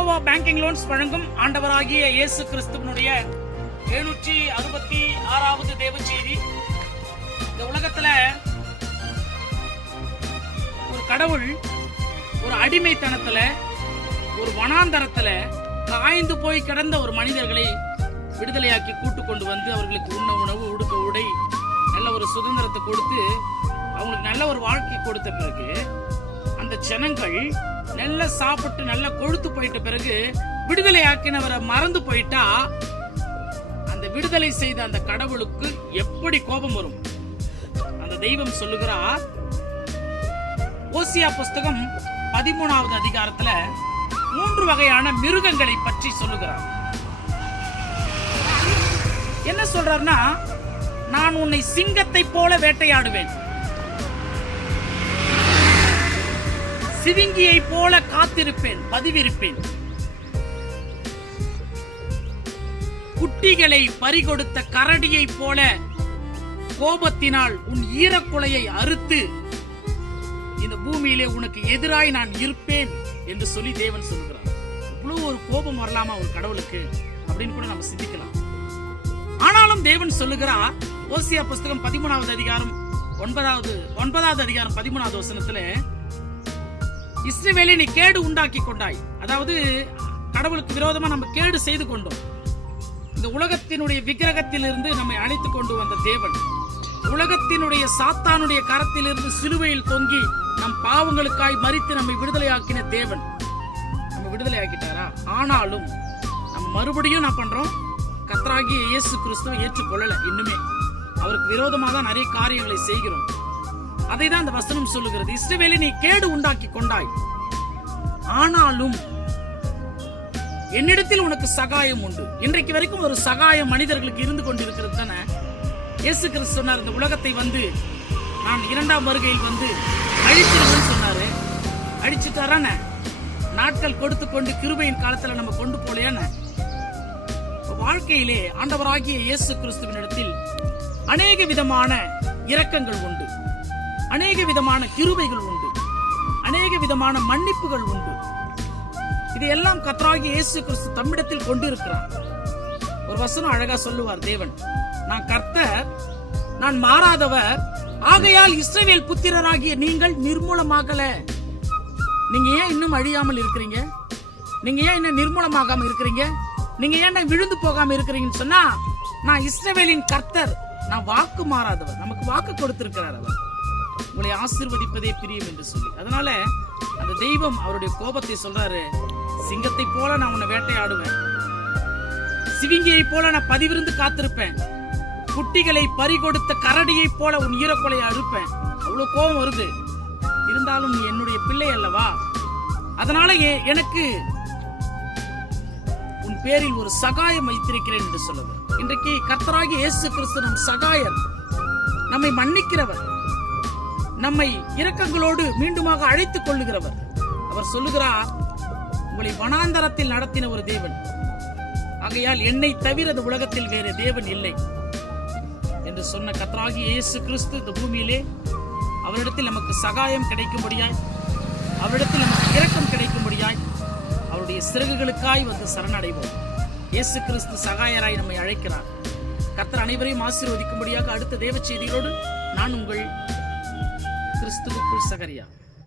Jehovah banking loans வழங்கும் ஆண்டவராகிய இயேசு கிறிஸ்துவனுடைய 766வது தேவ செய்தி. இந்த உலகத்துல ஒரு கடவுள் ஒரு அடிமைத்தனத்துல ஒரு வனாந்தரத்துல காய்ந்து போய் கிடந்த ஒரு மனிதர்களை விடுதலையாக்கி கூட்டு கொண்டு வந்து அவர்களுக்கு உண்ண உணவு, உடுக்க உடை, நல்ல ஒரு சுதந்திரத்தை கொடுத்து அவங்களுக்கு நல்ல ஒரு வாழ்க்கை கொடுத்த பிறகு அந்த ஜனங்கள் நல்ல சாப்பிட்டு நல்ல கொழுத்து போயிட்ட பிறகு விடுதலை ஆக்கினவரை மறந்து போயிட்டா அந்த விடுதலை செய்த அந்த கடவுளுக்கு எப்படி கோபம் வரும்? அந்த தெய்வம் சொல்லுகிறார், ஓசியா புஸ்தகம் 13வது அதிகாரத்துல 3 வகையான மிருகங்களை பற்றி சொல்லுகிறார். என்ன சொல்றாருன்னா, நான் உன்னை சிங்கத்தை போல வேட்டையாடுவேன், சிவிங்கியை போல காத்திருப்பேன், பதிவிருப்பேன், குட்டிகளை பறிகொடுத்த கரடியை போல கோபத்தினால் உன் ஈரக்குலையை அறுத்து இந்த பூமியிலே உனக்கு எதிராய் நான் இருப்பேன் என்று சொல்லி தேவன் சொல்லுகிறார். இவ்வளவு ஒரு கோபம் வரலாமா ஒரு கடவுளுக்கு அப்படின்னு கூட நம்ம சிந்திக்கலாம். ஆனாலும் தேவன் சொல்லுகிறார், ஓசியா புஸ்தகம் 13வது அதிகாரம் 9வது அதிகாரம் 13வது வசனத்துல, இஸ்ரவேலை நீ கேடு உண்டாக்கி கொண்டாய். அதாவது கடவுளுக்கு விரோதமா நம்ம கேடு செய்து கொண்டோம். இந்த உலகத்தினுடைய விக்கிரகத்திலிருந்து நம்மை அழைத்து கொண்டு வந்த தேவன், உலகத்தினுடைய சாத்தானுடைய கரத்திலிருந்து சிலுவையில் தொங்கி நம் பாவங்களுக்காய் மரித்து நம்மை விடுதலையாக்கின தேவன் நம்ம விடுதலை ஆக்கிட்டாரா? ஆனாலும் நம்ம மறுபடியும் என்ன பண்றோம்? கர்த்தராகிய இயேசு கிறிஸ்துவை ஏற்றுக்கொள்ளல. இன்னுமே அவருக்கு விரோதமாக தான் நிறைய காரியங்களை செய்கிறோம். அதை தான் அந்த வசனம் சொல்லுகிறது. இஸ்ரவேலை நீ கேடு உண்டாக்கி கொண்டாய், ஆனாலும் என்னிடத்தில் உனக்கு சகாயம் உண்டு. இன்றைக்கு வரைக்கும் ஒரு சகாயம் மனிதர்களுக்கு இருந்து கொண்டிருக்கிறது தானே. இயேசு கிறிஸ்து சொன்னார், இந்த உலகத்தை வந்து நான் 2ஆம் வருகையில் வந்து அழிச்சிருவேன்னு சொன்னாரு. அழிச்சுட்டாரான? நாட்கள் கொடுத்து கொண்டு கிருபையின் காலத்துல நம்ம கொண்டு போலையான? வாழ்க்கையிலே ஆண்டவராகிய இயேசு கிறிஸ்துவினிடத்தில் அநேக விதமான இரக்கங்கள் உண்டு, அநேக விதமான கிருபைகள் உண்டு, அநேக விதமான மன்னிப்புகள் உண்டு. இதையெல்லாம் கர்த்தராகிய இயேசு கிறிஸ்து தம்மிடத்தில் கொண்டிருக்கிறார். ஒரு வசனம் அழகா சொல்லுவார் தேவன், நான் கர்த்தர், நான் மாறாதவர், ஆகையால் இஸ்ரவேல் புத்திரராகிய நீங்கள் நிர்மூலமாகல. நீங்க ஏன் இன்னும் அழியாமல் இருக்கிறீங்க? நீங்க ஏன் இன்னும் நிர்மூலமாகாம இருக்கிறீங்க? நீங்க ஏன் விழுந்து போகாம இருக்கிறீங்கன்னு சொன்னா, நான் இஸ்ரவேலின் கர்த்தர், நான் வாக்கு மாறாதவர். நமக்கு வாக்கு கொடுத்திருக்கிறார் அவர், உங்களை ஆசீர்வதிப்பதே பிரியம் என்று சொல்லி. அதனால அந்த தெய்வம் அவருடைய கோபத்தை சொல்றாரு, சிங்கத்தை போல நான் உன்னை வேட்டையாடுவேன், சிவிங்கியை போல நான் பதிவிருந்து காத்திருப்பேன், குட்டிகளை பறிகொடுத்த கரடியை போல உன் ஈரக்கொலையை அறுப்பேன். அவ்வளவு கோபம் வருது. இருந்தாலும் நீ என்னுடைய பிள்ளை அல்லவா? அதனால எனக்கு உன் பேரில் ஒரு சகாயம் வைத்திருக்கிறேன் என்று சொல்லுது. இன்றைக்கு கர்த்தராகிய இயேசு கிறிஸ்து நம் சகாயர், நம்மை மன்னிக்கிறவர், நம்மை இரக்கங்களோடு மீண்டுமாக அழைத்துக் கொள்ளுகிறவர். அவர் சொல்லுகிறார், உங்களை வனாந்தரத்தில் நடத்தின ஒரு தேவன், ஆகையால் என்னை தவிர இந்த உலகத்தில் வேறு தேவன் இல்லை என்று சொன்ன கர்த்தராகிய இயேசு கிறிஸ்து இந்த பூமியிலே அவரிடத்தில் நமக்கு சகாயம் கிடைக்கும்படியாய், அவரிடத்தில் நமக்கு இரக்கம் கிடைக்கும்படியாய் அவருடைய சிறகுகளுக்காய் வந்து சரணடைவோம். இயேசு கிறிஸ்து சகாயராய் நம்மை அழைக்கிறார். கர்த்தர் அனைவரையும் ஆசீர்வதிக்கும்படியாக அடுத்த தேவ செய்தியோடு நான் உங்கள் கிறிஸ்துவுக்குள் சகரியா.